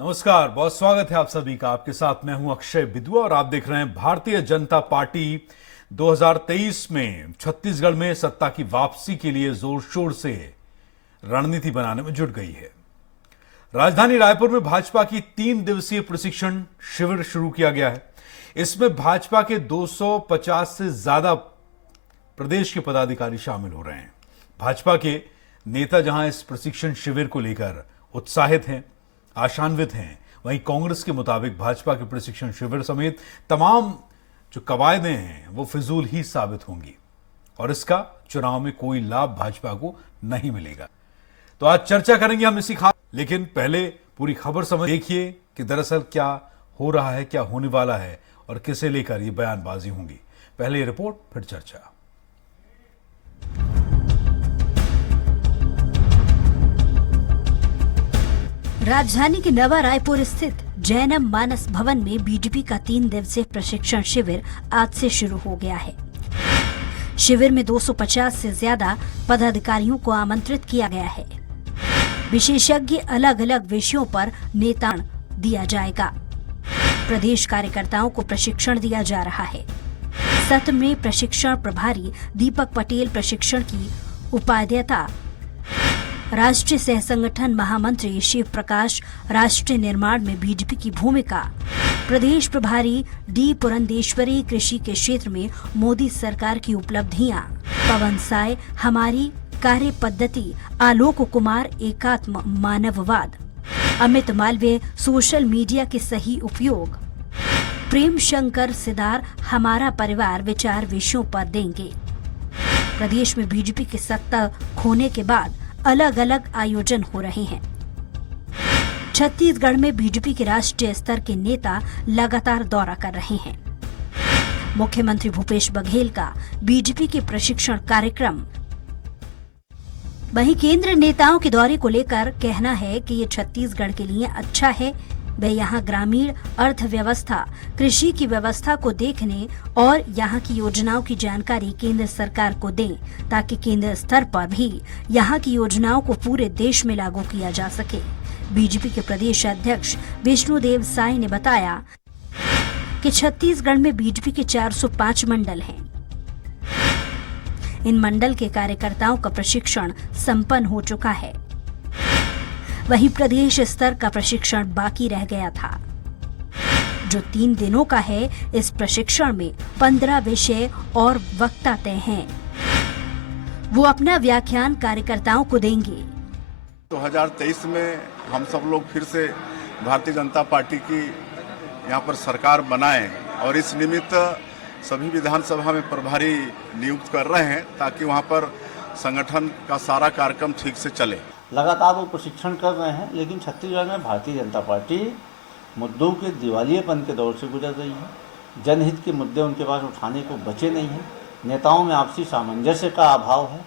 नमस्कार, बहुत स्वागत है आप सभी का। आपके साथ मैं हूं अक्षय बिदुआ और आप देख रहे हैं भारतीय जनता पार्टी 2023 में छत्तीसगढ़ में सत्ता की वापसी के लिए जोर शोर से रणनीति बनाने में जुट गई है। राजधानी रायपुर में भाजपा की 3 दिवसीय प्रशिक्षण शिविर शुरू किया गया है। इसमें भाजपा के 250 से ज्यादा प्रदेश के पदाधिकारी शामिल हो रहे हैं। भाजपा के नेता जहां इस प्रशिक्षण शिविर को लेकर उत्साहित हैं, आशान्वित हैं, वहीं कांग्रेस के मुताबिक भाजपा के प्रशिक्षण शिविर समेत तमाम जो कवायदें हैं वो फिजूल ही साबित होंगी और इसका चुनाव में कोई लाभ भाजपा को नहीं मिलेगा। तो आज चर्चा करेंगे हम इसी खास, लेकिन पहले पूरी खबर समझ देखिए कि दरअसल क्या हो रहा है, क्या होने वाला है और किसे लेकर ये बयानबाजी होंगी। पहले ये रिपोर्ट, फिर चर्चा। राजधानी के नवा रायपुर स्थित जैनम मानस भवन में बीजेपी का 3 दिवसीय प्रशिक्षण शिविर आज से शुरू हो गया है। शिविर में 250 से ज्यादा पदाधिकारियों को आमंत्रित किया गया है। विशेषज्ञ अलग अलग विषयों पर नेतान दिया जाएगा। प्रदेश कार्यकर्ताओं को प्रशिक्षण दिया जा रहा है। सत्र में प्रशिक्षण प्रभारी दीपक पटेल प्रशिक्षण की उपाध्यता, राष्ट्रीय सह संगठन महामंत्री शिव प्रकाश राष्ट्रीय निर्माण में बीजेपी की भूमिका, प्रदेश प्रभारी डी पुरंदेश्वरी कृषि के क्षेत्र में मोदी सरकार की उपलब्धियां, पवन साय हमारी कार्य पद्धति, आलोक कुमार एकात्म मानववाद, अमित मालवीय सोशल मीडिया के सही उपयोग, प्रेम शंकर सिदार हमारा परिवार विचार विषयों पर देंगे। प्रदेश में बीजेपी की सत्ता खोने के बाद अलग अलग आयोजन हो रहे हैं। छत्तीसगढ़ में बीजेपी के राष्ट्रीय स्तर के नेता लगातार दौरा कर रहे हैं। मुख्यमंत्री भूपेश बघेल का बीजेपी के प्रशिक्षण कार्यक्रम। वहीं केंद्र नेताओं के दौरे को लेकर कहना है कि ये छत्तीसगढ़ के लिए अच्छा है। वे यहाँ ग्रामीण अर्थव्यवस्था, कृषि की व्यवस्था को देखने और यहाँ की योजनाओं की जानकारी केंद्र सरकार को दें, ताकि केंद्र स्तर पर भी यहाँ की योजनाओं को पूरे देश में लागू किया जा सके। बीजेपी के प्रदेश अध्यक्ष विष्णुदेव साय ने बताया कि छत्तीसगढ़ में बीजेपी के 405 मंडल हैं। इन मंडल के कार्यकर्ताओं का प्रशिक्षण संपन्न हो चुका है। वहीं प्रदेश स्तर का प्रशिक्षण बाकी रह गया था, जो 3 दिनों का है। इस प्रशिक्षण में 15 विषय और वक्ता तय हैं। वो अपना व्याख्यान कार्यकर्ताओं को देंगे। 2023 में हम सब लोग फिर से भारतीय जनता पार्टी की यहाँ पर सरकार बनाएं और इस निमित्त सभी विधानसभा में प्रभारी नियुक्त कर रहे हैं, ताकि वहाँ पर संगठन का सारा कार्यक्रम ठीक से चले। लगातार वो प्रशिक्षण कर रहे हैं, लेकिन छत्तीसगढ़ में भारतीय जनता पार्टी मुद्दों के दिवालियेपन के दौर से गुजर रही है। जनहित के मुद्दे उनके पास उठाने को बचे नहीं हैं। नेताओं में आपसी सामंजस्य का अभाव है।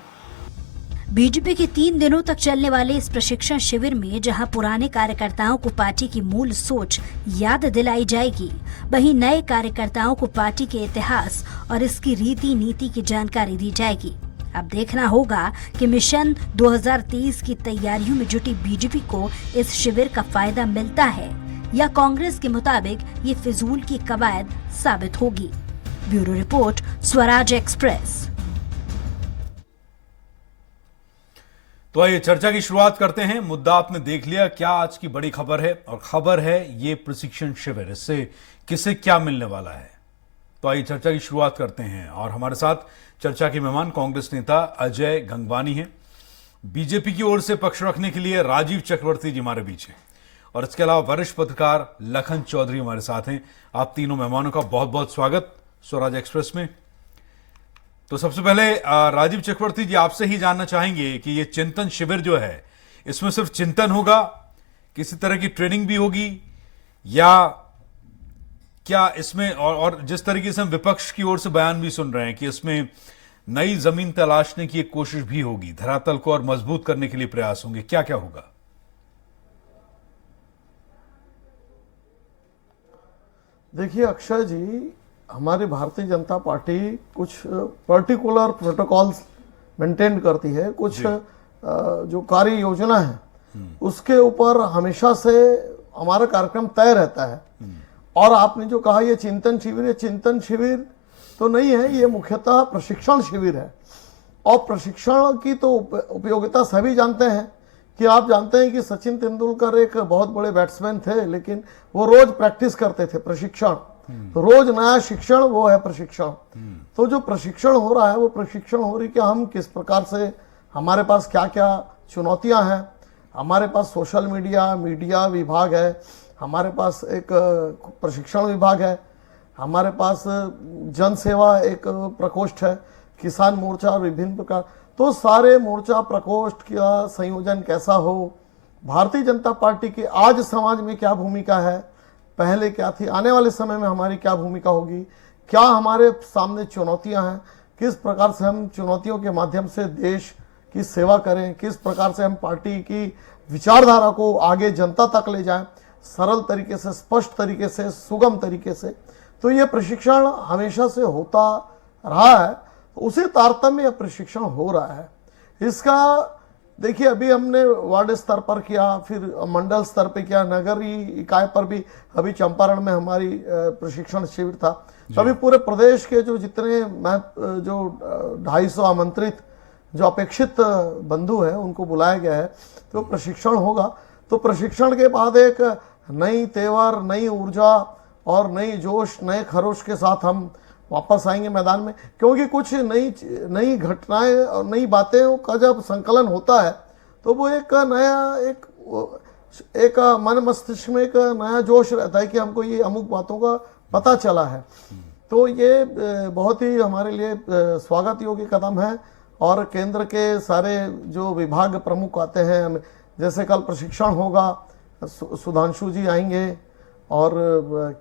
बीजेपी के 3 दिनों तक चलने वाले इस प्रशिक्षण शिविर में जहां पुराने कार्यकर्ताओं को पार्टी की मूल सोच याद दिलाई जाएगी, वहीं नए कार्यकर्ताओं को पार्टी के इतिहास और इसकी रीति नीति की जानकारी दी जाएगी। अब देखना होगा कि मिशन 2023 की तैयारियों में जुटी बीजेपी को इस शिविर का फायदा मिलता है या कांग्रेस के मुताबिक ये फिजूल की कवायद साबित होगी। Bureau report, Swaraj express. तो आइए चर्चा की शुरुआत करते हैं। मुद्दा आपने देख लिया, क्या आज की बड़ी खबर है, और खबर है ये प्रशिक्षण शिविर। इससे किसे क्या मिलने वाला है, तो आइए चर्चा की शुरुआत करते हैं। और हमारे साथ चर्चा के मेहमान कांग्रेस नेता अजय गंगवानी हैं। बीजेपी की ओर से पक्ष रखने के लिए राजीव चक्रवर्ती जी हमारे बीच हैं, और इसके अलावा वरिष्ठ पत्रकार लखन चौधरी हमारे साथ हैं। आप तीनों मेहमानों का बहुत बहुत स्वागत स्वराज एक्सप्रेस में। तो सबसे पहले राजीव चक्रवर्ती जी, आपसे ही जानना चाहेंगे कि ये चिंतन शिविर जो है, इसमें सिर्फ चिंतन होगा, किसी तरह की ट्रेनिंग भी होगी, या क्या इसमें और जिस तरीके से हम विपक्ष की ओर से बयान भी सुन रहे हैं कि इसमें नई जमीन तलाशने की एक कोशिश भी होगी, धरातल को और मजबूत करने के लिए प्रयास होंगे, क्या क्या होगा? देखिए अक्षय जी, हमारी भारतीय जनता पार्टी कुछ पर्टिकुलर प्रोटोकॉल्स मेंटेन करती है, कुछ जो कार्य योजना है उसके ऊपर हमेशा से हमारा कार्यक्रम तय रहता है। और आपने जो कहा ये चिंतन शिविर, ये चिंतन शिविर तो नहीं है, ये मुख्यतः प्रशिक्षण शिविर है। और प्रशिक्षण की तो उपयोगिता सभी जानते हैं कि आप जानते हैं कि सचिन तेंदुलकर एक बहुत बड़े बैट्समैन थे, लेकिन वो रोज प्रैक्टिस करते थे, प्रशिक्षण। तो रोज नया शिक्षण, वो है प्रशिक्षण। तो जो प्रशिक्षण हो रहा है वो प्रशिक्षण हो रही कि हम किस प्रकार से, हमारे पास क्या क्या चुनौतियां हैं। हमारे पास सोशल मीडिया विभाग है, हमारे पास एक प्रशिक्षण विभाग है, हमारे पास जन सेवा एक प्रकोष्ठ है, किसान मोर्चा और विभिन्न प्रकार। तो सारे मोर्चा प्रकोष्ठ का संयोजन कैसा हो, भारतीय जनता पार्टी की आज समाज में क्या भूमिका है, पहले क्या थी, आने वाले समय में हमारी क्या भूमिका होगी, क्या हमारे सामने चुनौतियां हैं, किस प्रकार से हम चुनौतियों के माध्यम से देश की सेवा करें, किस प्रकार से हम पार्टी की विचारधारा को आगे जनता तक ले जाएं, सरल तरीके से, स्पष्ट तरीके से, सुगम तरीके से। तो ये प्रशिक्षण हमेशा से होता रहा है, उसी तारतम्य प्रशिक्षण हो रहा है। इसका देखिए अभी हमने वार्ड स्तर पर किया, फिर मंडल स्तर पे किया, नगरीय इकाई पर भी अभी चंपारण में हमारी प्रशिक्षण शिविर था। तभी पूरे प्रदेश के जो जितने जो 250 आमंत्रित जो अपेक्षित बंधु हैं उनको बुलाया गया है, तो प्रशिक्षण होगा। तो प्रशिक्षण के बाद एक नई तेवर, नई ऊर्जा और नई जोश, नए खरोश के साथ हम वापस आएंगे मैदान में, क्योंकि कुछ नई घटनाएं और नई बातें का जब संकलन होता है तो वो एक नया एक मन मस्तिष्क में एक नया जोश रहता है कि हमको ये अमुक बातों का पता चला है। तो ये बहुत ही हमारे लिए स्वागत योग्य कदम है। और केंद्र के सारे जो विभाग प्रमुख आते हैं, जैसे कल प्रशिक्षण होगा, सुधांशु जी आएंगे और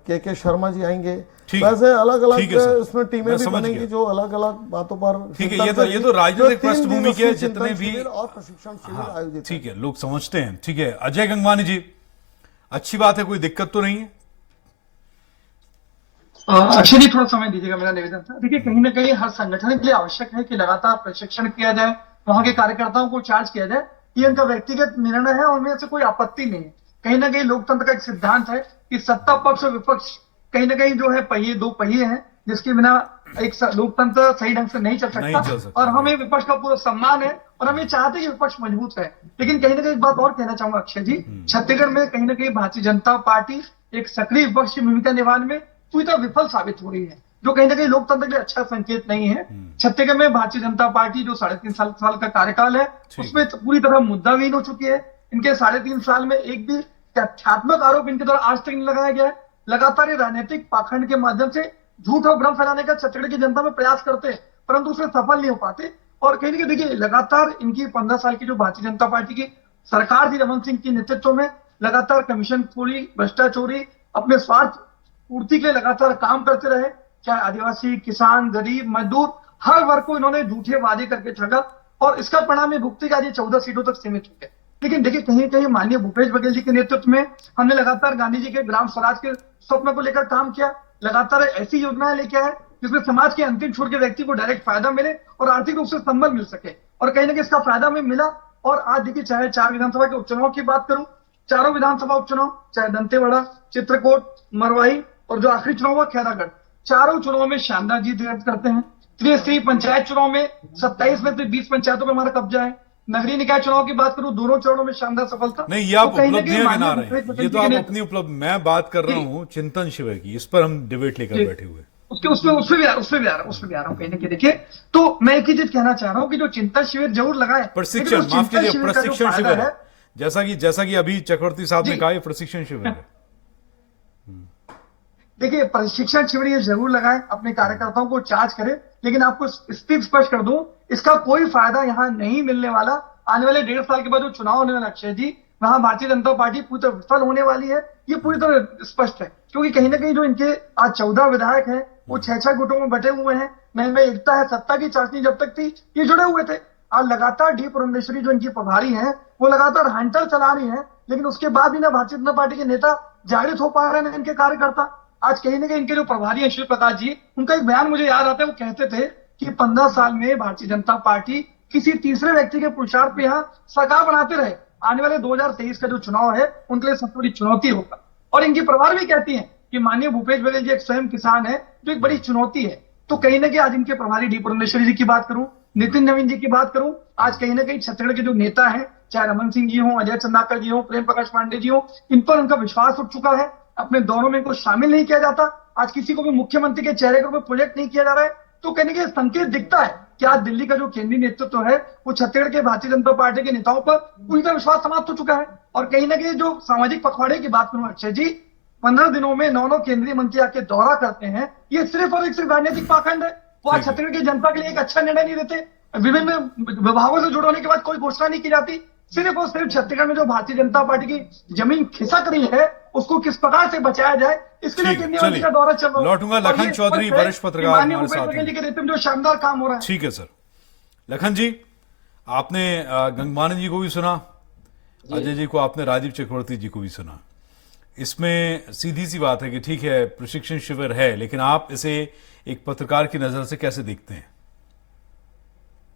के शर्मा जी आएंगे, वैसे अलग अलग उसमें टीमें भी बनेंगी जो अलग अलग बातों पर। ठीक है, ये तो राजनीतिक पृष्ठभूमि के जितने भी और प्रशिक्षण शिविर आयोजित, ठीक है, लोग समझते हैं। ठीक है, अजय गंगवानी जी, अच्छी बात है, कोई दिक्कत तो नहीं है? अक्षय जी थोड़ा समय दीजिएगा, मेरा निवेदन था। देखिए कहीं ना कहीं हर संगठन के लिए आवश्यक है कि लगातार प्रशिक्षण किया जाए, वहां के कार्यकर्ताओं को चार्ज किया जाए। ये उनका व्यक्तिगत निर्णय है और उनमें से कोई आपत्ति नहीं है। कहीं ना कहीं लोकतंत्र का एक सिद्धांत है कि सत्ता पक्ष और विपक्ष कहीं ना कहीं जो है पहिए, दो पहिए हैं, जिसके बिना एक लोकतंत्र सही ढंग से नहीं चल सकता। और हमें विपक्ष का पूरा सम्मान है और हम ये चाहते हैं कि विपक्ष मजबूत है। लेकिन कहीं ना कहीं एक बात और कहना चाहूंगा अक्षय जी, छत्तीसगढ़ में कहीं ना कहीं भारतीय जनता पार्टी एक सक्रिय विपक्ष की भूमिका निभाने में पूरी तरह विफल साबित हो रही है, जो कहीं ना कहीं लोकतंत्र के लिए अच्छा संकेत नहीं है। छत्तीसगढ़ में भारतीय जनता पार्टी जो 3.5 साल का कार्यकाल है, उसमें पूरी तरह मुद्दाविहीन हो चुकी है। इनके 3.5 साल में एक भी तथ्यात्मक आरोप इनके द्वारा आज तक नहीं लगाया गया है। लगातार ये राजनीतिक पाखंड के माध्यम से झूठ और भ्रम फैलाने का छत्तीसगढ़ की जनता में प्रयास करते हैं, परंतु उसमें सफल नहीं हो पाते। और कहीं ना कहीं देखिए लगातार इनकी 15 साल की जो भारतीय जनता पार्टी की सरकार थी रमन सिंह के नेतृत्व में, लगातार कमीशन खोरी, भ्रष्टाचारी, अपने स्वार्थ पूर्ति के लिए लगातार काम करते रहे। चाहे आदिवासी, किसान, गरीब, मजदूर, हर वर्ग को इन्होंने झूठे वादे करके ठगा और इसका परिणाम ये भुगती का 14 सीटों तक सीमित हो गए। लेकिन देखिए कहीं कहीं माननीय भूपेश बघेल जी के नेतृत्व में हमने लगातार गांधी जी के ग्राम स्वराज के स्वप्न को लेकर काम किया। लगातार ऐसी योजनाएं लेके आए जिसमें समाज के अंतिम छोर के व्यक्ति को डायरेक्ट फायदा मिले और आर्थिक रूप से संबल मिल सके, और कहीं ना कहीं इसका फायदा हमें मिला। और आज देखिए चाहे 4 विधानसभा के उपचुनाव की बात करूं, चारों विधानसभा उपचुनाव, चाहे दंतेवाड़ा, चित्रकूट, मरवाही और जो आखिरी चुनाव हुआ खैरागढ़, चारों चुनाव में शानदार जीत दर्ज करते हैं। त्रिस्तरीय पंचायत चुनाव में 27 में से 20 पंचायतों में हमारा कब्जा है। नगरीय निकाय चुनाव की बात करूं, दोनों चरणों में शानदार सफलता। नहीं, ये आप उपलब्धियां गिना रहे हैं, ये तो आप अपनी उपलब्ध, मैं बात कर रहा हूं चिंतन शिविर की, इस पर हम डिबेट लेकर बैठे हुए। उसमें भी आ रहा हूं कहीं ना कहीं। देखिए तो मैं एक ही चीज कहना चाह रहा हूं कि जो चिंतन शिविर जरूर लगाए, प्रशिक्षण, माफ कीजिए, प्रशिक्षण शिविर है, जैसा कि अभी चक्रवर्ती साहब ने कहा, ये प्रशिक्षण शिविर है। देखिए प्रशिक्षण शिविर ये जरूर लगाए, अपने कार्यकर्ताओं को चार्ज करें, लेकिन आपको स्पष्ट कर दूं, इसका कोई फायदा यहाँ नहीं मिलने वाला। आने वाले 1.5 साल के बाद जो चुनाव होने वाला अक्षय जी, वहां भारतीय जनता पार्टी पूरी तरह विफल होने वाली है, ये पूरी तरह स्पष्ट है। क्योंकि कहीं ना कहीं जो इनके आज 14 विधायक हैं वो 6-6 गुटों में बटे हुए हैं। में एकता है, सत्ता की चाशनी जब तक थी ये जुड़े हुए थे। आज लगातार डी पुरंदेश्वरी जो इनकी प्रभारी है वो लगातार हंटर चला रही है, लेकिन उसके बाद भी ना भारतीय जनता पार्टी के नेता जागृत हो पा रहे हैं, इनके कार्यकर्ता। आज कहीं ना कहीं इनके जो प्रभारी हैं शिव प्रकाश जी, उनका एक बयान मुझे याद आता है, वो कहते थे कि 15 साल में भारतीय जनता पार्टी किसी तीसरे व्यक्ति के पुरुषार्थ पे यहाँ सरकार बनाते रहे। आने वाले 2023 का जो चुनाव है उनके लिए सबसे बड़ी चुनौती होगा। और इनकी प्रभार भी कहती है कि माननीय भूपेश बघेल जी एक स्वयं किसान है, जो एक बड़ी चुनौती है। तो कहीं ना कहीं आज इनके प्रभारी डी पुरंदेश्वरी जी की बात करूं, नितिन नवीन जी की बात करूं, आज कहीं ना कहीं छत्तीसगढ़ के जो नेता हैं, चाहे रमन सिंह जी हो, अजय चंदाकर जी हो, प्रेम प्रकाश पांडे जी हो, इन पर उनका विश्वास उठ चुका है। अपने दौरों में इनको शामिल नहीं किया जाता। आज किसी को भी मुख्यमंत्री के चेहरे के ऊपर प्रोजेक्ट नहीं किया जा रहा है। तो कहने के संकेत दिखता है कि आज दिल्ली का जो केंद्रीय नेतृत्व है वो छत्तीसगढ़ के भारतीय जनता पार्टी के नेताओं पर उनका विश्वास समाप्त हो चुका है। और कहीं ना कहीं जो सामाजिक पखवाड़े की बात करूं अक्षय जी, 15 दिनों में 9 केंद्रीय मंत्री आके दौरा करते हैं, ये सिर्फ और सिर्फ राजनीतिक पाखंड है। वो आज छत्तीसगढ़ की जनता के लिए एक अच्छा निर्णय नहीं देते। विभिन्न विभागों से जुड़ने के बाद कोई घोषणा नहीं की जाती। सिर्फ और सिर्फ छत्तीसगढ़ में जो भारतीय जनता पार्टी की जमीन खिसक रही है उसको किस प्रकार से बचाया जाए, इसके लिए केंद्रीय मंत्री का दौरा चल रहा है। लौटूंगा लखन चौधरी, वरिष्ठ पत्रकार माननीय हमारे भूपेश साथ बघेल हैं। जी के नेतृत्व में जो शानदार काम हो रहा है। ठीक है सर। लखन जी, आपने गंगवानी जी को भी सुना, अजय जी को आपने, राजीव चक्रवर्ती जी को भी सुना। इसमें सीधी सी बात है कि ठीक है प्रशिक्षण शिविर है, लेकिन आप इसे एक पत्रकार की नजर से कैसे देखते हैं?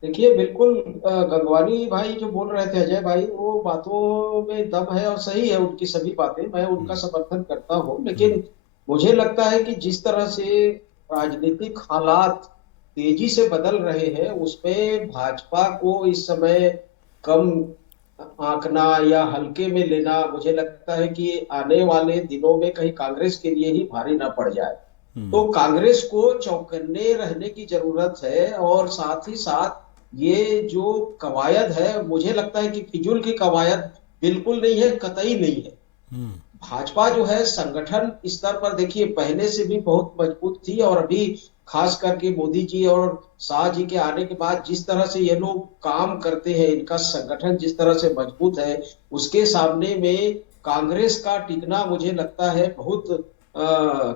देखिए, बिल्कुल गंगवानी भाई जो बोल रहे थे, अजय भाई, वो बातों में दम है और सही है उनकी सभी बातें, मैं उनका समर्थन करता हूं। लेकिन मुझे लगता है कि जिस तरह से राजनीतिक हालात तेजी से बदल रहे हैं उसमें भाजपा को इस समय कम आंकना या हल्के में लेना, मुझे लगता है कि आने वाले दिनों में कहीं कांग्रेस के लिए ही भारी ना पड़ जाए। तो कांग्रेस को चौकन्ने रहने की जरूरत है। और साथ ही साथ ये जो कवायद है, मुझे लगता है कि फिजूल की कवायद बिल्कुल नहीं है, कतई नहीं है। भाजपा जो है संगठन स्तर पर देखिए पहले से भी बहुत मजबूत थी, और अभी खास करके मोदी जी और शाह जी के आने के बाद जिस तरह से ये लोग काम करते हैं, इनका संगठन जिस तरह से मजबूत है, उसके सामने में कांग्रेस का टिकना मुझे लगता है बहुत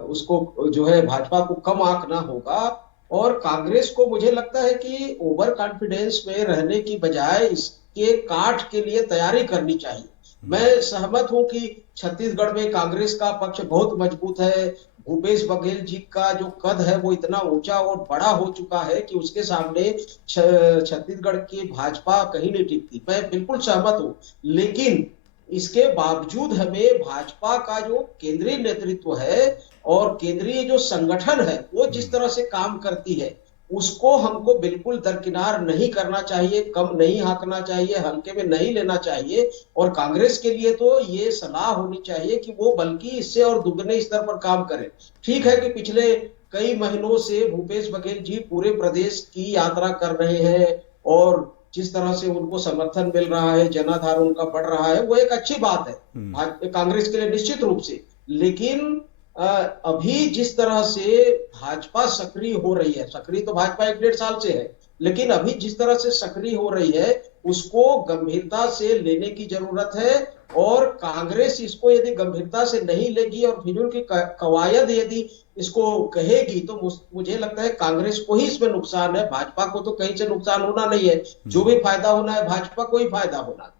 उसको जो है भाजपा को कम आंकना होगा। और कांग्रेस को मुझे लगता है कि ओवर कॉन्फिडेंस में रहने की बजाय इसके काट के लिए तैयारी करनी चाहिए। मैं सहमत हूं कि छत्तीसगढ़ में कांग्रेस का पक्ष बहुत मजबूत है। भूपेश बघेल जी का जो कद है वो इतना ऊंचा और बड़ा हो चुका है कि उसके सामने छत्तीसगढ़ की भाजपा कहीं नहीं टिकती, मैं बिल्कुल सहमत हूं। लेकिन इसके बावजूद हमें भाजपा का जो केंद्रीय नेतृत्व है और केंद्रीय जो संगठन है वो जिस तरह से काम करती है उसको हमको बिल्कुल दरकिनार नहीं करना चाहिए, कम नहीं हाँकना चाहिए, हल्के में नहीं लेना चाहिए। और कांग्रेस के लिए तो ये सलाह होनी चाहिए कि वो बल्कि इससे और दुगने स्तर पर काम करें। ठीक है कि पिछले कई महीनों से भूपेश बघेल जी पूरे प्रदेश की यात्रा कर रहे हैं और जिस तरह से उनको समर्थन मिल रहा है, जनाधार उनका बढ़ रहा है, वो एक अच्छी बात है कांग्रेस के लिए निश्चित रूप से। लेकिन अभी जिस तरह से भाजपा सक्रिय हो रही है, सक्रिय तो भाजपा 1-1.5 साल से है, लेकिन अभी जिस तरह से सक्रिय हो रही है उसको गंभीरता से लेने की जरूरत है। और कांग्रेस इसको यदि गंभीरता से नहीं लेगी और फिजूल की कवायद यदि इसको कहेगी तो मुझे लगता है कांग्रेस को ही इसमें नुकसान है, भाजपा को तो कहीं से नुकसान होना नहीं है। जो भी फायदा होना है भाजपा को ही फायदा होना है।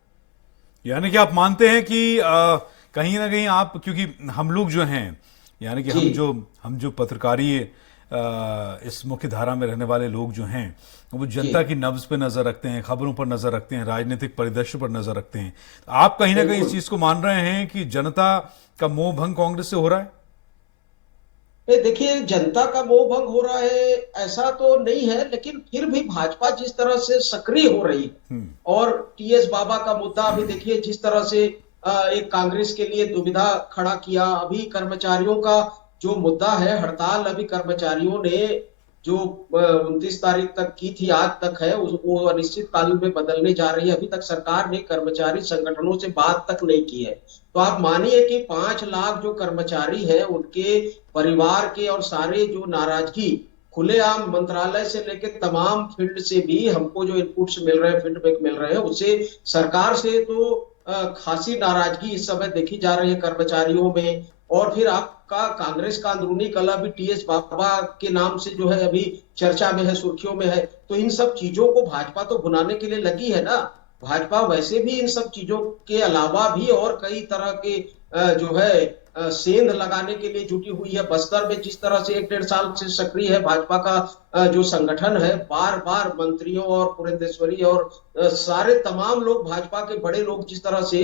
यानी कि आप मानते हैं कि कहीं ना कहीं आप, क्योंकि हम लोग जो हैं, यानी कि हम जो पत्रकारी इस मुख्य धारा में रहने वाले लोग जो हैं वो जनता की नब्ज पे नजर रखते हैं, खबरों पर नजर रखते हैं, राजनीतिक परिदृश्य पर नजर रखते हैं। आप कहीं ना कहीं इस चीज को मान रहे हैं कि जनता का मोह भंग कांग्रेस से हो रहा है? देखिए, जनता का मोह भंग हो रहा है ऐसा तो नहीं है, लेकिन फिर भी भाजपा जिस तरह से सक्रिय हो रही है और टीएस बाबा का मुद्दा अभी देखिए जिस तरह से एक कांग्रेस के लिए दुविधा खड़ा किया। अभी कर्मचारियों का जो मुद्दा है, हड़ताल अभी कर्मचारियों ने जो 29 तारीख तक की थी, आज तक है, वो अनिश्चितकालीन में बदलने जा रही है। अभी तक सरकार ने कर्मचारी संगठनों से बात तक नहीं की है। तो आप मानिए कि 5 लाख जो कर्मचारी हैं उनके परिवार के और सारे जो नाराजगी खुलेआम मंत्रालय से लेकर तमाम फील्ड से भी हमको जो इनपुट्स मिल रहे हैं, फीडबैक मिल रहे हैं, उससे सरकार से तो खासी नाराजगी इस समय देखी जा रही है कर्मचारियों में। और फिर आपका कांग्रेस का अंदरूनी कलह भी टीएस बाबा के नाम से जो है अभी चर्चा में है, सुर्खियों में है। तो इन सब चीजों को भाजपा तो भुनाने के लिए लगी है ना। भाजपा वैसे भी इन सब चीजों के अलावा भी और कई तरह के जो है सेंध लगाने के लिए जुटी हुई है। बस्तर में जिस तरह से 1-1.5 साल से सक्रिय है भाजपा का जो संगठन है, बार बार मंत्रियों और पुरंदेश्वरी और सारे तमाम लोग, भाजपा के बड़े लोग जिस तरह से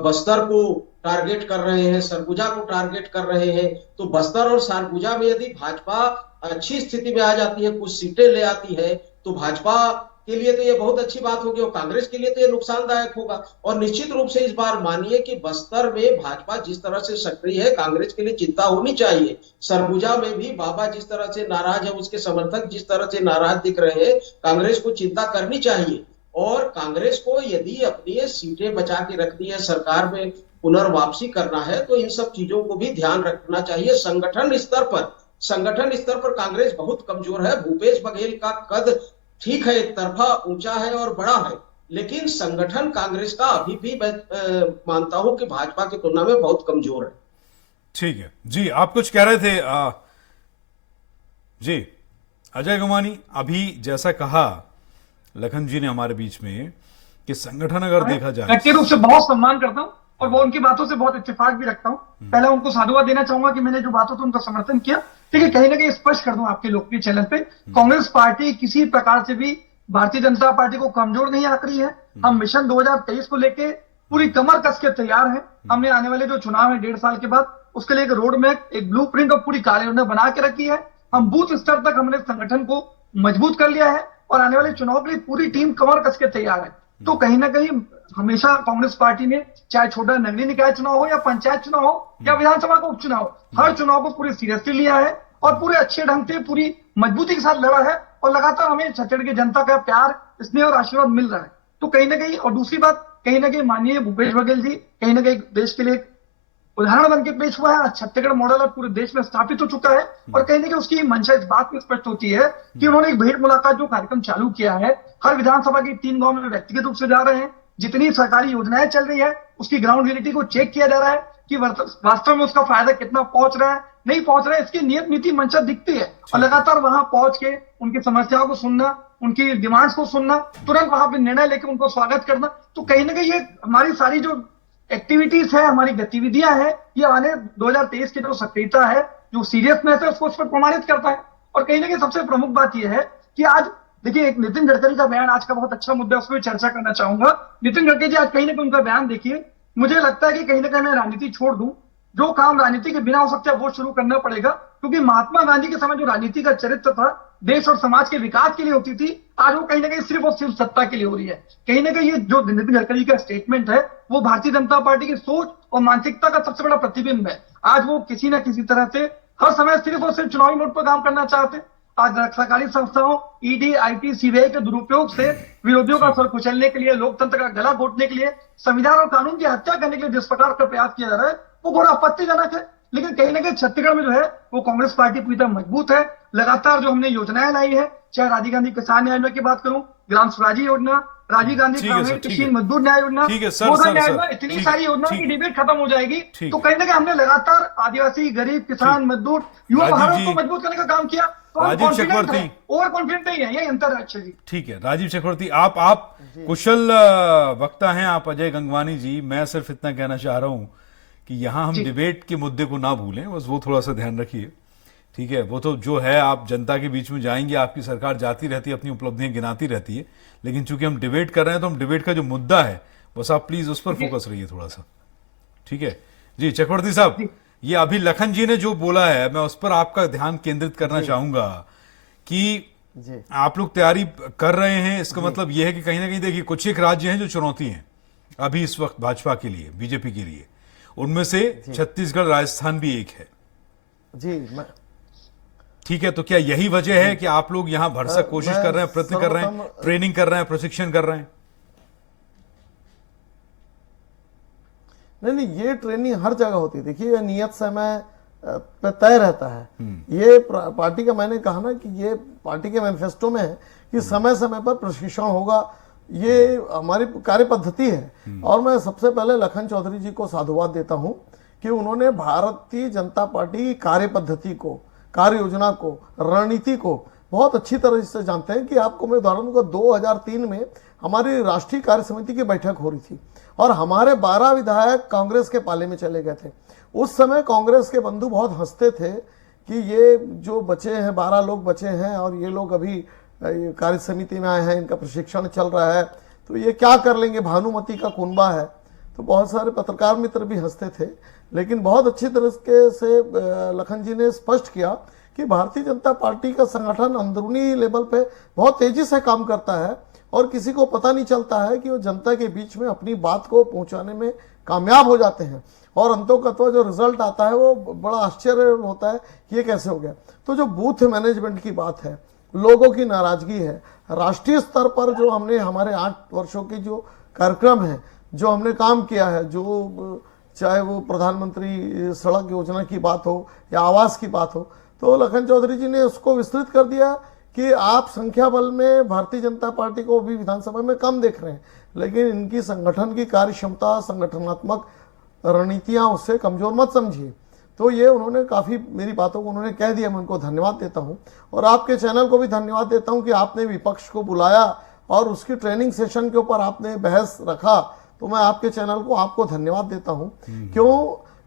बस्तर को टारगेट कर रहे हैं, सरगुजा को टारगेट कर रहे हैं, तो बस्तर और सरगुजा में यदि भाजपा अच्छी स्थिति में आ जाती है, कुछ सीटें ले आती है, तो भाजपा के लिए तो ये बहुत अच्छी बात होगी और कांग्रेस के लिए तो ये नुकसानदायक होगा। और निश्चित रूप से इस बार मानिए कि बस्तर में भाजपा जिस तरह से सक्रिय है, कांग्रेस के लिए चिंता होनी चाहिए। सरगुजा में भी बाबा जिस तरह से नाराज है, उसके समर्थक जिस तरह से नाराज दिख रहे हैं, कांग्रेस को चिंता करनी चाहिए। और कांग्रेस को यदि अपनी सीटें बचा के रखनी है, सरकार में पुनर्वापसी करना है, तो इन सब चीजों को भी ध्यान रखना चाहिए। संगठन स्तर पर कांग्रेस बहुत कमजोर है। भूपेश बघेल का कद ठीक है, एक तरफा ऊंचा है और बड़ा है, लेकिन संगठन कांग्रेस का अभी भी मैं मानता हूं कि भाजपा की तुलना में बहुत कमजोर है। ठीक है जी, आप कुछ कह रहे थे जी अजय गंगवानी। अभी जैसा कहा लखन जी ने हमारे बीच में कि संगठन अगर देखा जाए, व्यक्तिगत रूप से बहुत सम्मान करता हूं और वो उनकी बातों से बहुत इत्तेफाक भी रखता हूं। पहले उनको साधुवाद देना चाहूंगा कि मैंने जो बातों से उनका समर्थन किया। ठीक है, कहीं ना कहीं स्पष्ट कर दूं आपके लोकप्रिय चैनल पे, कांग्रेस पार्टी किसी प्रकार से भी भारतीय जनता पार्टी को कमजोर नहीं आंक रही है। हम मिशन 2023 को लेके पूरी कमर कस के तैयार हैं। हमने आने वाले जो चुनाव है 1.5 साल के बाद, उसके लिए एक रोड मैप, एक ब्लूप्रिंट और पूरी कार्य योजना बना के रखी है। हम बूथ स्तर तक हमने संगठन को मजबूत कर लिया है और आने वाले चुनाव के लिए पूरी टीम कमर कस के तैयार है। तो कहीं ना कहीं हमेशा कांग्रेस पार्टी ने, चाहे छोटा नगरीय निकाय चुनाव हो या पंचायत चुनाव हो या विधानसभा का उपचुनाव, हर चुनाव को पूरे सीरियसली लिया है और पूरे अच्छे ढंग से पूरी मजबूती के साथ लड़ा है और लगातार हमें छत्तीसगढ़ की जनता का प्यार, स्नेह और आशीर्वाद मिल रहा है। तो कहीं ना कहीं, और दूसरी बात, कहीं ना कहीं माननीय भूपेश बघेल जी कहीं ना कहीं देश के लिए उदाहरण बन के पेश हुआ है। छत्तीसगढ़ मॉडल अब पूरे देश में स्थापित हो चुका है और कहीं ना कहीं उसकी मंशा इस बात में स्पष्ट होती है कि उन्होंने एक भेंट मुलाकात जो कार्यक्रम चालू किया है, हर विधानसभा के 3 गांव में व्यक्तिगत रूप से जा रहे हैं। जितनी सरकारी योजनाएं चल रही है उसकी ग्राउंड रियलिटी को चेक किया जा रहा है कि वास्तव में उसका फायदा कितना पहुंच रहा है, नहीं पहुंच रहा है, इसकी नियत नीति मंशा दिखती है। और लगातार वहां पहुंच के उनकी समस्याओं को सुनना, उनकी डिमांड्स को सुनना, तुरंत वहां पे निर्णय लेकर उनको स्वागत करना, तो कहीं ना कहीं ये हमारी सारी जो एक्टिविटीज है, हमारी गतिविधियां हैं, ये आने 2023 की जो सक्रियता है, जो सीरियसनेस है, उसको उस पर प्रमाणित करता है। और कहीं ना कहीं सबसे प्रमुख बात यह है कि आज देखिए, एक नितिन गडकरी का बयान आज का बहुत अच्छा मुद्दा, उस पर चर्चा करना चाहूंगा। नितिन गडकरी जी आज कहीं ना कहीं उनका बयान देखिए, मुझे लगता है कि कहीं ना कहीं मैं राजनीति छोड़ दूं, जो काम राजनीति के बिना हो सकता है वो शुरू करना पड़ेगा, क्योंकि महात्मा गांधी के समय जो राजनीति का चरित्र था, देश और समाज के विकास के लिए होती थी, आज वो कहीं ना कहीं सिर्फ और सिर्फ सत्ता के लिए हो रही है। कहीं ना कहीं ये जो नितिन गडकरी का स्टेटमेंट है, वो भारतीय जनता पार्टी की सोच और मानसिकता का सबसे बड़ा प्रतिबिंब है। आज वो किसी ना किसी तरह से हर समय सिर्फ और सिर्फ चुनावी नोट पर काम करना चाहते हैं। आज सरकारी संस्थाओं, ईडी, आईटी, सीबीआई के दुरुपयोग से विरोधियों का सर कुचलने के लिए, लोकतंत्र का गला घोटने के लिए, संविधान और कानून की हत्या करने के लिए जिस प्रकार का प्रयास किया जा रहा है, वो बड़ा आपत्तिजनक है। लेकिन कहीं ना कहीं छत्तीसगढ़ में जो है वो कांग्रेस पार्टी पूरी तरह मजबूत है। लगातार जो हमने योजनाएं लाई है, चाहे राजीव गांधी किसान न्याय योजना की बात करूं, ग्राम स्वराजी योजना, राजीव गांधी ग्रामीण कृषि मजदूर न्याय योजना, गोधन न्याय योजना, इतनी सारी योजनाओं की डिबेट खत्म हो जाएगी। तो कहीं ना कहीं हमने लगातार आदिवासी, गरीब, किसान, मजदूर, युवा भारत को मजबूत करने का काम किया। राजीव चक्रवर्ती ओवर कॉन्फिडेंट नहीं है, ये अंतर है। अच्छा जी, ठीक है राजीव चक्रवर्ती, आप कुशल वक्ता हैं, आप अजय गंगवानी जी। मैं सिर्फ इतना कहना चाह रहा हूं कि यहां हम डिबेट के मुद्दे को ना भूलें, बस वो थोड़ा सा ध्यान रखिए। ठीक है, वो तो जो है, आप जनता के बीच में जाएंगे, आपकी सरकार जाती रहती है, अपनी उपलब्धियां गिनाती रहती है, लेकिन चूंकि हम डिबेट कर रहे हैं तो हम डिबेट का जो मुद्दा है, बस आप प्लीज उस पर फोकस रहिए थोड़ा सा। ठीक है जी चक्रवर्ती साहब, ये अभी लखन जी ने जो बोला है, मैं उस पर आपका ध्यान केंद्रित करना चाहूंगा कि आप लोग तैयारी कर रहे हैं। इसका मतलब यह है कि कहीं ना कहीं देखिए, कुछ एक राज्य हैं जो चुनौती हैं अभी इस वक्त भाजपा के लिए, बीजेपी के लिए, उनमें से छत्तीसगढ़, राजस्थान भी एक है जी। ठीक है, तो क्या यही वजह है कि आप लोग यहां भरसक कोशिश कर रहे हैं, प्रयत्न कर रहे हैं, ट्रेनिंग कर रहे हैं, प्रशिक्षण कर रहे हैं? नहीं, ये ट्रेनिंग हर जगह होती है। देखिए, नियत समय पे तय रहता है। ये पार्टी का, मैंने कहा ना कि ये पार्टी के मैनिफेस्टो में है कि समय समय पर प्रशिक्षण होगा, ये हमारी कार्य पद्धति है। और मैं सबसे पहले लखन चौधरी जी को साधुवाद देता हूं कि उन्होंने भारतीय जनता पार्टी की कार्य पद्धति को, कार्य योजना को, रणनीति को बहुत अच्छी तरह से जानते हैं। कि आपको मैं उदाहरण दूंगा, 2003 में हमारी राष्ट्रीय कार्य समिति की बैठक हो रही थी और हमारे 12 विधायक कांग्रेस के पाले में चले गए थे। उस समय कांग्रेस के बंधु बहुत हंसते थे कि ये जो बचे हैं 12 लोग बचे हैं और ये लोग अभी कार्य समिति में आए हैं, इनका प्रशिक्षण चल रहा है, तो ये क्या कर लेंगे, भानुमति का कुनबा है। तो बहुत सारे पत्रकार मित्र भी हंसते थे, लेकिन बहुत अच्छी तरीके से लखन जी ने स्पष्ट किया कि भारतीय जनता पार्टी का संगठन अंदरूनी लेवल पे बहुत तेजी से काम करता है और किसी को पता नहीं चलता है कि वो जनता के बीच में अपनी बात को पहुंचाने में कामयाब हो जाते हैं और अंतोकत्वा जो रिजल्ट आता है वो बड़ा आश्चर्य होता है कि ये कैसे हो गया। तो जो बूथ मैनेजमेंट की बात है, लोगों की नाराजगी है, राष्ट्रीय स्तर पर जो हमने हमारे 8 वर्षों की जो कार्यक्रम है, जो हमने काम किया है, जो चाहे वो प्रधानमंत्री सड़क योजना की बात हो या आवास की बात हो, तो लखन चौधरी जी ने उसको विस्तृत कर दिया कि आप संख्या बल में भारतीय जनता पार्टी को भी विधानसभा में कम देख रहे हैं, लेकिन इनकी संगठन की कार्य क्षमता, संगठनात्मक रणनीतियां उससे कमजोर मत समझिए। तो ये उन्होंने काफ़ी मेरी बातों को उन्होंने कह दिया, मैं उनको धन्यवाद देता हूं और आपके चैनल को भी धन्यवाद देता हूं कि आपने विपक्ष को बुलाया और उसकी ट्रेनिंग सेशन के ऊपर आपने बहस रखा। तो मैं आपके चैनल को आपको धन्यवाद देता हूं।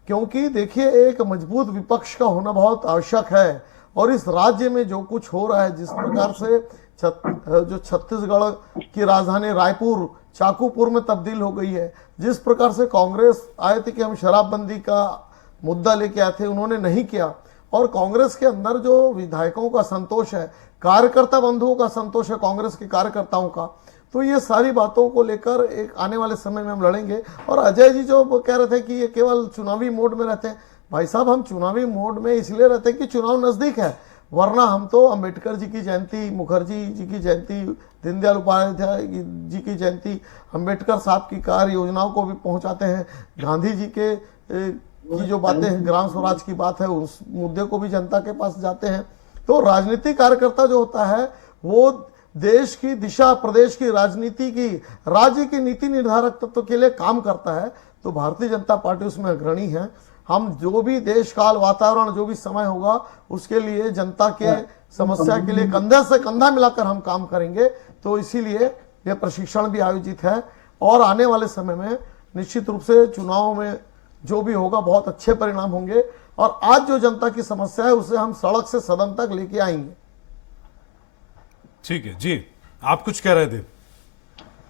क्योंकि देखिए, एक मजबूत विपक्ष का होना बहुत आवश्यक है और इस राज्य में जो कुछ हो रहा है, जिस प्रकार से जो छत्तीसगढ़ की राजधानी रायपुर चाकूपुर में तब्दील हो गई है, जिस प्रकार से कांग्रेस आए थे कि हम शराबबंदी का मुद्दा लेके आए थे, उन्होंने नहीं किया, और कांग्रेस के अंदर जो विधायकों का संतोष है, कार्यकर्ता बंधुओं का संतोष है, कांग्रेस के कार्यकर्ताओं का, तो ये सारी बातों को लेकर एक आने वाले समय में हम लड़ेंगे। और अजय जी जो कह रहे थे कि ये केवल चुनावी मोड में रहते हैं, भाई साहब हम चुनावी मोड में इसलिए रहते हैं कि चुनाव नजदीक है, वरना हम तो अंबेडकर जी की जयंती, मुखर्जी जी की जयंती, दीनदयाल उपाध्याय जी की जयंती, अंबेडकर साहब की कार्य योजनाओं को भी पहुंचाते हैं, गांधी जी के की जो बातें हैं, ग्राम स्वराज की बात है, उस मुद्दे को भी जनता के पास जाते हैं। तो राजनीतिक कार्यकर्ता जो होता है वो देश की दिशा, प्रदेश की राजनीति की, राज्य की नीति निर्धारक तत्व के लिए काम करता है। तो भारतीय जनता पार्टी उसमें अग्रणी है। हम जो भी देश काल वातावरण जो भी समय होगा उसके लिए जनता के समस्या के लिए कंधे से कंधा मिलाकर हम काम करेंगे। तो इसीलिए यह प्रशिक्षण भी आयोजित है और आने वाले समय में निश्चित रूप से चुनाव में जो भी होगा बहुत अच्छे परिणाम होंगे और आज जो जनता की समस्या है उसे हम सड़क से सदन तक लेके आएंगे। ठीक है जी, आप कुछ कह रहे थे।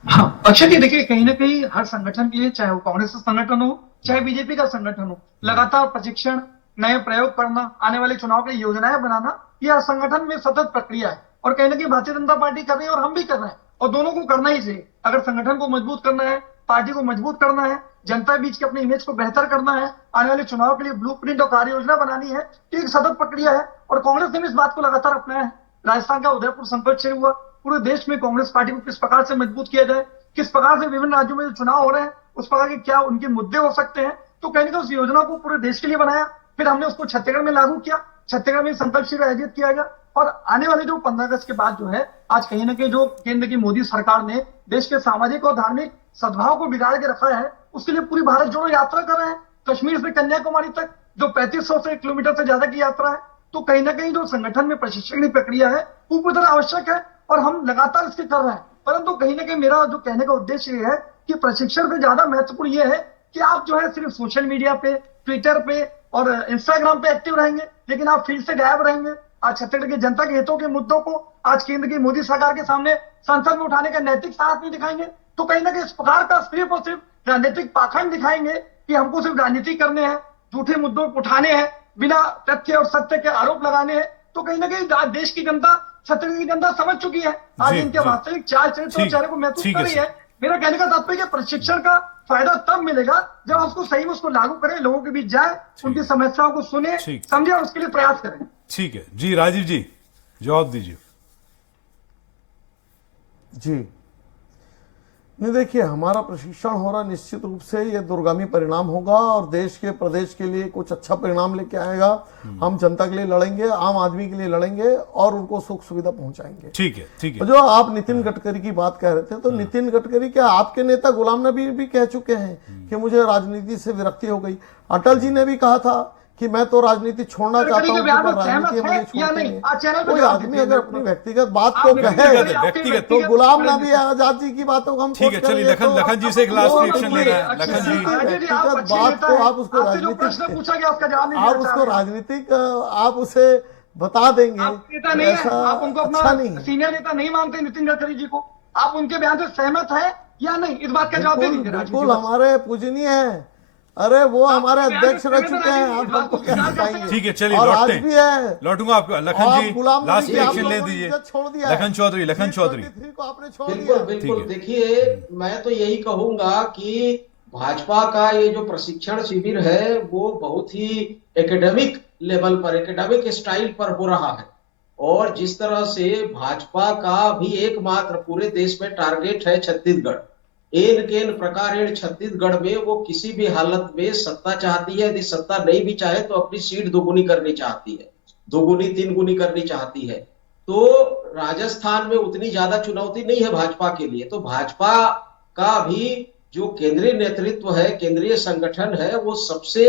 हाँ अक्षय जी, देखिए कहीं ना कहीं हर संगठन के लिए, चाहे वो कांग्रेस का संगठन हो चाहे बीजेपी का संगठन हो, लगातार प्रशिक्षण, नए प्रयोग करना, आने वाले चुनाव के लिए योजनाएं बनाना, यह संगठन में सतत प्रक्रिया है और कहीं ना कहीं भारतीय जनता पार्टी कर रही है और हम भी कर रहे हैं और दोनों को करना ही चाहिए। अगर संगठन को मजबूत करना है, पार्टी को मजबूत करना है, जनता बीच के अपने इमेज को बेहतर करना है, आने वाले चुनाव के लिए ब्लूप्रिंट और कार्य योजना बनानी है, तो एक सतत प्रक्रिया है और कांग्रेस ने भी इस बात को लगातार अपनाया है। राजस्थान का उदयपुर संकट से हुआ, पूरे देश में कांग्रेस पार्टी को किस प्रकार से मजबूत किया जाए, किस प्रकार से विभिन्न राज्यों में जो चुनाव हो रहे हैं उस प्रकार के क्या उनके मुद्दे हो सकते हैं, तो कहीं ना कहीं उस योजना को पूरे देश के लिए बनाया। फिर हमने उसको छत्तीसगढ़ में लागू किया, छत्तीसगढ़ में संकल्प शिविर आयोजित किया गया और आने वाले जो 15 अगस्त के बाद जो है, आज कहीं ना कहीं जो केंद्र की मोदी सरकार ने देश के सामाजिक और धार्मिक सद्भाव को बिगाड़ के रखा है, उसके लिए पूरी भारत जोड़ो यात्रा कर रहे हैं, कश्मीर से कन्याकुमारी तक जो 3500 से किलोमीटर से ज्यादा की यात्रा है। तो कहीं ना कहीं जो संगठन में प्रशिक्षण की प्रक्रिया है वो पूरी तरह आवश्यक है और हम लगातार इसके कर रहे हैं। परंतु कहीं ना कहीं मेरा जो कहने का उद्देश्य ये है कि प्रशिक्षण से ज्यादा महत्वपूर्ण ये है कि आप जो है सिर्फ सोशल मीडिया पे, ट्विटर पे और इंस्टाग्राम पे एक्टिव रहेंगे, लेकिन आप फील्ड से गायब रहेंगे। आज छत्तीसगढ़ की जनता के हितों के मुद्दों को आज केंद्र की मोदी सरकार के सामने संसद में उठाने का नैतिक साहस नहीं दिखाएंगे, तो कहीं ना कहीं इस प्रकार का सिर्फ और सिर्फ राजनीतिक पाखंड दिखाएंगे कि हमको सिर्फ राजनीति करने हैं, झूठे मुद्दों को उठाने हैं, बिना तथ्य और सत्य के आरोप लगाने हैं, तो कहीं ना कहीं देश की जनता, छत्तीसगढ़ की जनता समझ चुकी है आज इनके वास्तविक चाल चरित्र और चेहरे को महसूस कर रही है। मेरा कहने का तात्पर्य प्रशिक्षण का फायदा तब मिलेगा जब हम उसको सही में उसको लागू करें, लोगों के बीच जाए, उनकी समस्याओं को सुने, समझे और उसके लिए प्रयास करें। ठीक है जी, राजीव जी जवाब दीजिए। जी नहीं, देखिए हमारा प्रशिक्षण हो रहा, निश्चित रूप से ये दूरगामी परिणाम होगा और देश के, प्रदेश के लिए कुछ अच्छा परिणाम लेके आएगा। हम जनता के लिए लड़ेंगे, आम आदमी के लिए लड़ेंगे और उनको सुख सुविधा पहुंचाएंगे। ठीक है, ठीक है। जो आप नितिन गडकरी की बात कह रहे थे, तो नितिन गडकरी क्या आपके नेता गुलाम नबी भी कह चुके हैं कि मुझे राजनीति से विरक्ति हो गई। अटल जी ने भी कहा था कि मैं तो राजनीति छोड़ना अगर चाहता कहीं हूँ, बयान पर में सहमत राजनीति है मुझे या छोड़ते नहीं? नहीं। आज चैनल पे कोई जवाब आदमी दीजिए, अगर अपनी व्यक्तिगत बात आप को व्यक्तिगत कहे है, आपके व्यक्तिगत तो व्यक्तिगत गुलाम रणनीति नबी है। आजाद जी की बातों को हम ठीक है, कोट चलिए करेंगे तो लखन जी से एक लास्ट वो रिएक्शन देखिए, लेना है। लखन जी, राजीव जी, आप व्यक्तिगत अच्छे बात नेता को हैं। आप उसको आपसे जो प्रश्न राजनीतिक, पूछा गया उसका जवाब नहीं आप देना उसको चाह रहे हैं। राजनीतिक आप उसे बता देंगे, आप नेता तो नहीं है, ऐसा आप उनको अच्छा अपना नहीं है। सीनियर नेता नहीं मानते नितिन गडकरी जी को। आप उनके बयान से सहमत है या नहीं, इस बात का जवाब दे बिल्कुल दीजिए राजीव जी। बिल्कुल बस। हमारे पूजनीय हैं, अरे वो हमारे आप अध्यक्ष रह कहते चुके हैं हैं, राजीव जी, आप इस बात हमको को क्या स्वीकार करते हैं। बताएंगे। ठीक है, चलिए और लौटते आज भी हैं, है। लौटूंगा आपको। लखन आप जी गुलाम नबी लास्ट की रिएक्शन आप ले लोगों ने दीजिए। इज्जत छोड़ दिया है। लखन चौधरी, लखन चौधरी। G23 को आपने छोड़ बिल्कुल दिया। बिल्कुल। ठीक है। देखिए, मैं तो यही कहूंगा कि भाजपा का ये जो प्रशिक्षण शिविर है वो बहुत ही एकेडमिक लेवल पर, एकेडमिक स्टाइल पर हो रहा है। और जिस तरह से भाजपा का भी एकमात्र पूरे देश में टारगेट है छत्तीसगढ़, एन केन प्रकार छत्तीसगढ़ में वो किसी भी हालत में सत्ता चाहती है। यदि सत्ता नहीं भी चाहे तो अपनी सीट दोगुनी करनी चाहती है, दोगुनी तीन गुनी करनी चाहती है। तो राजस्थान में उतनी ज्यादा चुनौती नहीं है भाजपा के लिए। तो भाजपा का भी जो केंद्रीय नेतृत्व है, केंद्रीय संगठन है, वो सबसे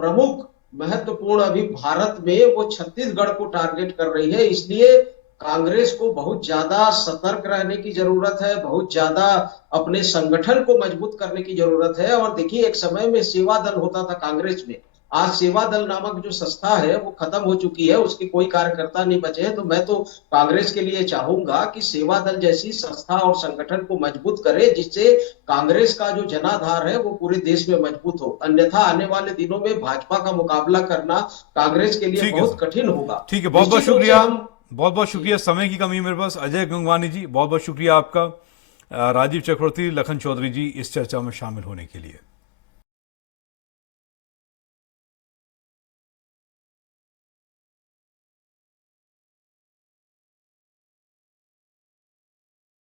प्रमुख महत्वपूर्ण अभी भारत में वो छत्तीसगढ़ को टारगेट कर रही है। इसलिए कांग्रेस को बहुत ज्यादा सतर्क रहने की जरूरत है, बहुत ज्यादा अपने संगठन को मजबूत करने की जरूरत है। और देखिए, एक समय में सेवा दल होता था कांग्रेस में, आज सेवा दल नामक जो संस्था है वो खत्म हो चुकी है, उसके कोई कार्यकर्ता नहीं बचे हैं। तो मैं तो कांग्रेस के लिए चाहूंगा कि सेवा दल जैसी संस्था और संगठन को मजबूत करे, जिससे कांग्रेस का जो जनाधार है वो पूरे देश में मजबूत हो। अन्यथा आने वाले दिनों में भाजपा का मुकाबला करना कांग्रेस के लिए ठीक है बहुत सर। कठिन होगा। ठीक है, बहुत बहुत निश्चित रूप से शुक्रिया, हम बहुत बहुत शुक्रिया। समय की कमी मेरे पास। अजय गंगवानी जी, बहुत बहुत शुक्रिया आपका। राजीव चक्रवर्ती, लखन चौधरी जी, इस चर्चा में शामिल होने के लिए।